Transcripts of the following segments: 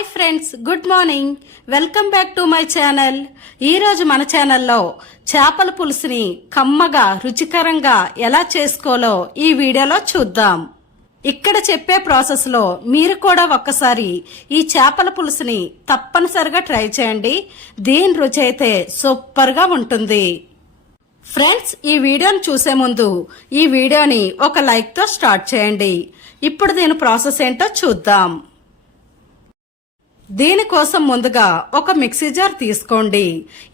Hi friends good morning. Welcome back to my channel. ఈరోజు మన ఛానల్లో చేపల పులుసుని కమ్మగా రుచికరంగా ఎలా చేసుకోవాలో ఈ వీడియోలో చూద్దాం. ఇక్కడ చెప్పే ప్రాసెస్లో మీరు కూడా ఒక్కసారి ఈ చేపల పులుసుని తప్పనిసరిగా ట్రై చేయండి. దీని రుచి అయితే సూపర్గా ఉంటుంది. ఫ్రెండ్స్ ఈ వీడియోని చూసే ముందు ఈ వీడియోని ఒక లైక్తో స్టార్ట్ చేయండి. ఇప్పుడు దీని ప్రాసెస్ ఏంటో చూద్దాం. దీనికోసం ముందుగా ఒక మిక్సీ జార్ తీసుకోండి.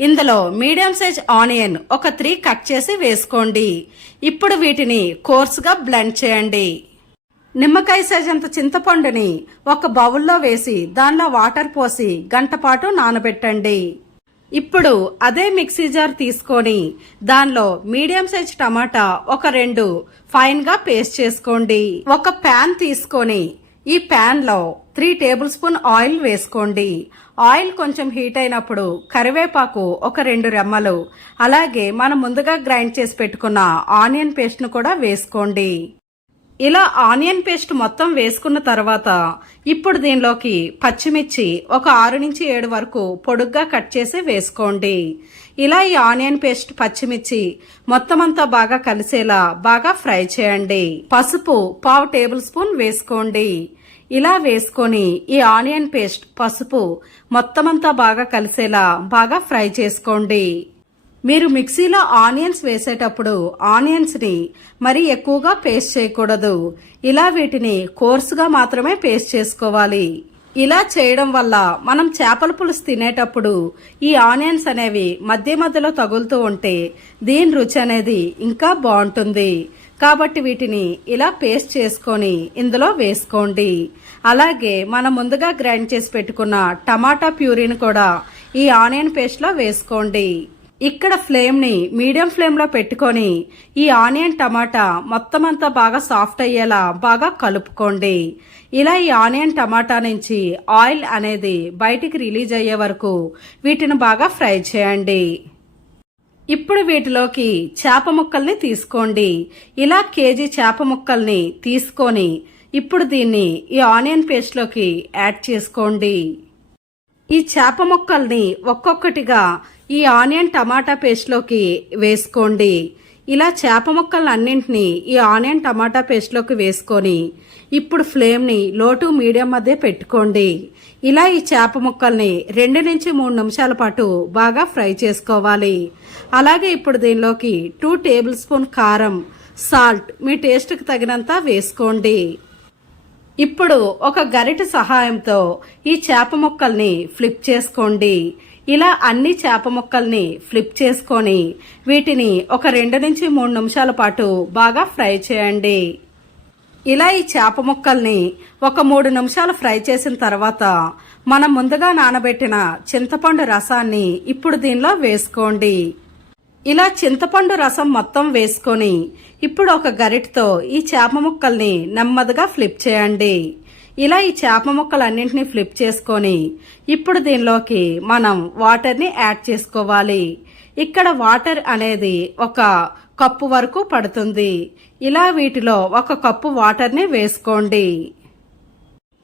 ఇందులో మీడియం సైజ్ ఆనియన్ ఒక త్రీ కట్ చేసి వేసుకోండి. ఇప్పుడు వీటిని కోర్స్గా బ్లెండ్ చేయండి. నిమ్మకాయ సైజ్ అంత చింతపండుని ఒక బౌల్లో వేసి దానిలో వాటర్ పోసి గంట పాటు నానబెట్టండి. ఇప్పుడు అదే మిక్సీ జార్ తీసుకొని దానిలో మీడియం సైజ్ టమాటా ఒక రెండు ఫైన్గా పేస్ట్ చేసుకోండి. ఒక ప్యాన్ తీసుకొని ఈ ప్యాన్లో త్రీ టేబుల్ స్పూన్ ఆయిల్ వేసుకోండి. ఆయిల్ కొంచెం హీట్ అయినప్పుడు కరివేపాకు ఒక రెండు రెమ్మలు. అలాగే మనం ముందుగా గ్రైండ్ చేసి పెట్టుకున్న ఆనియన్ పేస్ట్ను కూడా వేసుకోండి. ఇలా ఆనియన్ పేస్ట్ మొత్తం వేసుకున్న తర్వాత ఇప్పుడు దీనిలోకి పచ్చిమిర్చి ఒక ఆరు నుంచి ఏడు వరకు పొడుగ్గా కట్ చేసి వేసుకోండి. ఇలా ఈ ఆనియన్ పేస్ట్ పచ్చిమిర్చి మొత్తం అంతా బాగా కలిసేలా బాగా ఫ్రై చేయండి. పసుపు పావు టేబుల్ స్పూన్ వేసుకోండి. ఇలా వేసుకొని ఈ ఆనియన్ పేస్ట్ పసుపు మొత్తం అంతా బాగా కలిసేలా బాగా ఫ్రై చేసుకోండి. మీరు మిక్సీలో ఆనియన్స్ వేసేటప్పుడు ఆనియన్స్ని మరి మరీ ఎక్కువగా పేస్ట్ చేయకూడదు. ఇలా వీటిని కోర్సుగా మాత్రమే పేస్ట్ చేసుకోవాలి. ఇలా చేయడం వల్ల మనం చేపల పులుసు తినేటప్పుడు ఈ ఆనియన్స్ అనేవి మధ్య మధ్యలో తగులుతూ ఉంటే దీని రుచి అనేది ఇంకా బాగుంటుంది. కాబట్టి వీటిని ఇలా పేస్ట్ చేసుకొని ఇందులో వేసుకోండి. అలాగే మనం ముందుగా గ్రైండ్ చేసి పెట్టుకున్న టమాటా ప్యూరీని కూడా ఈ ఆనియన్ పేస్ట్లో వేసుకోండి. ఇక్కడ ఫ్లేమ్ని మీడియం ఫ్లేమ్లో పెట్టుకొని ఈ ఆనియన్ టమాటా మొత్తం అంతా బాగా సాఫ్ట్ అయ్యేలా బాగా కలుపుకోండి. ఇలా ఈ ఆనియన్ టమాటా నుంచి ఆయిల్ అనేది బయటికి రిలీజ్ అయ్యే వరకు వీటిని బాగా ఫ్రై చేయండి. ఇప్పుడు వీటిలోకి చేప ముక్కల్ని తీసుకోండి. ఇలా కేజీ చేప ముక్కల్ని తీసుకొని ఇప్పుడు దీన్ని ఈ ఆనియన్ పేస్ట్లోకి యాడ్ చేసుకోండి. ఈ చేప ముక్కల్ని ఒక్కొక్కటిగా ఈ ఆనియన్ టమాటా పేస్ట్లోకి వేసుకోండి. ఇలా చేప ముక్కలను అన్నింటినీ ఈ ఆనియన్ టమాటా పేస్ట్లోకి వేసుకొని ఇప్పుడు ఫ్లేమ్ని లో టు మీడియం మధ్య పెట్టుకోండి. ఇలా ఈ చేప ముక్కల్ని రెండు నుంచి మూడు నిమిషాల పాటు బాగా ఫ్రై చేసుకోవాలి. అలాగే ఇప్పుడు దీనిలోకి టూ టేబుల్ స్పూన్ కారం సాల్ట్ మీ టేస్ట్కి తగినంత వేసుకోండి. ఇప్పుడు ఒక గరిట సహాయంతో ఈ చేప ముక్కల్ని ఫ్లిప్ చేసుకోండి. ఇలా అన్ని చేప ముక్కల్ని ఫ్లిప్ చేసుకొని వీటిని ఒక రెండు నుంచి మూడు నిమిషాల పాటు బాగా ఫ్రై చేయండి. ఇలా ఈ చేప ముక్కల్ని ఒక మూడు నిమిషాలు ఫ్రై చేసిన తర్వాత మనం ముందుగా నానబెట్టిన చింతపండు రసాన్ని ఇప్పుడు దీనిలో వేసుకోండి. ఇలా చింతపండు రసం మొత్తం వేసుకొని ఇప్పుడు ఒక గరిటతో ఈ చేప ముక్కల్ని నెమ్మదిగా ఫ్లిప్ చేయండి. ఇలా ఈ చేప ముక్కలన్నింటినీ ఫ్లిప్ చేసుకొని ఇప్పుడు దీనిలోకి మనం వాటర్ని యాడ్ చేసుకోవాలి. ఇక్కడ వాటర్ అనేది ఒక కప్పు వరకు పడుతుంది. ఇలా వీటిలో ఒక కప్పు వాటర్ని వేసుకోండి.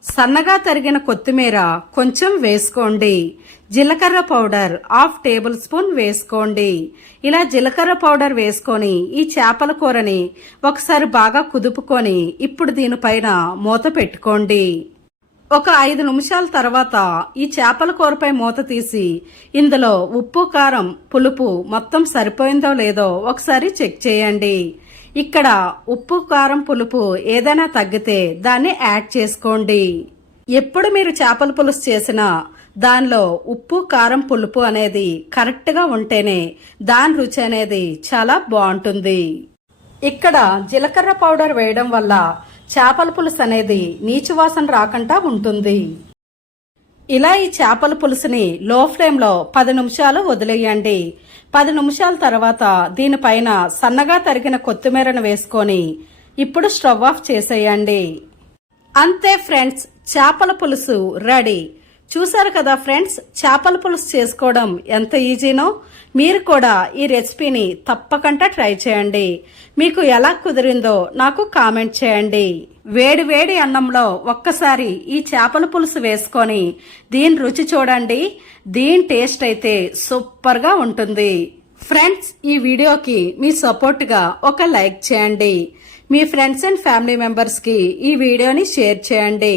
సన్నగా తరిగిన కొత్తిమీర కొంచెం వేసుకోండి. జీలకర్ర పౌడర్ హాఫ్ టేబుల్ స్పూన్ వేసుకోండి. ఇలా జీలకర్ర పౌడర్ వేసుకొని ఈ చేపల కూరని ఒకసారి బాగా కుదుపుకొని ఇప్పుడు దీనిపైన మూత పెట్టుకోండి. ఒక ఐదు నిమిషాల తర్వాత ఈ చేపల కూరపై మూత తీసి ఇందులో ఉప్పు కారం పులుపు మొత్తం సరిపోయిందో లేదో ఒకసారి చెక్ చేయండి. ఇక్కడ ఉప్పు కారం పులుపు ఏదైనా తగ్గితే దాన్ని యాడ్ చేసుకోండి. ఎప్పుడు మీరు చేపల పులుసు చేసినా దానిలో ఉప్పు కారం పులుపు అనేది కరెక్ట్గా ఉంటేనే దాని రుచి అనేది చాలా బాగుంటుంది. ఇక్కడ జీలకర్ర పౌడర్ వేయడం వల్ల చేపల పులుసు అనేది నీచు వాసన రాకుండా ఉంటుంది. ఇలా ఈ చేపల పులుసుని లో ఫ్లేమ్లో పది నిమిషాలు వదిలేయండి. పది నిమిషాల తర్వాత దీనిపైన సన్నగా తరిగిన కొత్తిమీరను వేసుకొని ఇప్పుడు స్టవ్ ఆఫ్ చేసేయండి. అంతే ఫ్రెండ్స్ చేపల పులుసు రెడీ. చూసారు కదా ఫ్రెండ్స్ చేపల పులుసు చేసుకోవడం ఎంత ఈజీనో? మీరు కూడా ఈ రెసిపీని తప్పకుండా ట్రై చేయండి. మీకు ఎలా కుదిరిందో నాకు కామెంట్ చేయండి. వేడి వేడి అన్నంలో ఒక్కసారి ఈ చేపల పులుసు వేసుకొని దీని రుచి చూడండి. దీని టేస్ట్ అయితే సూపర్గా ఉంటుంది. ఫ్రెండ్స్ ఈ వీడియోకి మీ సపోర్ట్గా ఒక లైక్ చేయండి. మీ ఫ్రెండ్స్ అండ్ ఫ్యామిలీ మెంబర్స్కి ఈ వీడియోని షేర్ చేయండి.